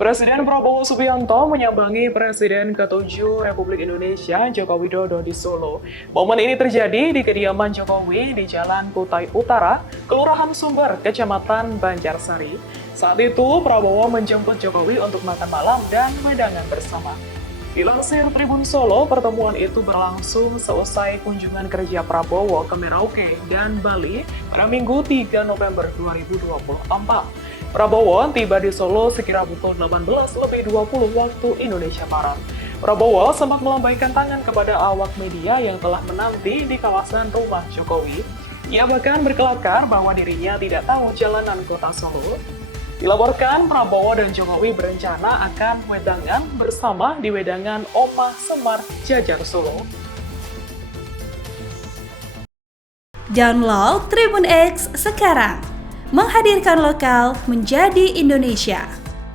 Presiden Prabowo Subianto menyambangi Presiden ke-7 Republik Indonesia Joko Widodo di Solo. Momen ini terjadi di kediaman Jokowi di Jalan Kutai Utara, Kelurahan Sumber, Kecamatan Banjarsari. Saat itu, Prabowo menjemput Jokowi untuk makan malam dan wedangan bersama. Dilansir Tribun Solo, pertemuan itu berlangsung seusai kunjungan kerja Prabowo ke Merauke dan Bali pada Minggu 3 November 2024. Prabowo tiba di Solo sekira pukul 18.20 waktu Indonesia Barat. Prabowo sempat melambaikan tangan kepada awak media yang telah menanti di kawasan rumah Jokowi. Ia bahkan berkelakar bahwa dirinya tidak tahu jalanan kota Solo. Dilaporkan Prabowo dan Jokowi berencana akan wedangan bersama di wedangan Omah Semar, Jajar, Solo. Download Tribun X sekarang, menghadirkan lokal menjadi Indonesia.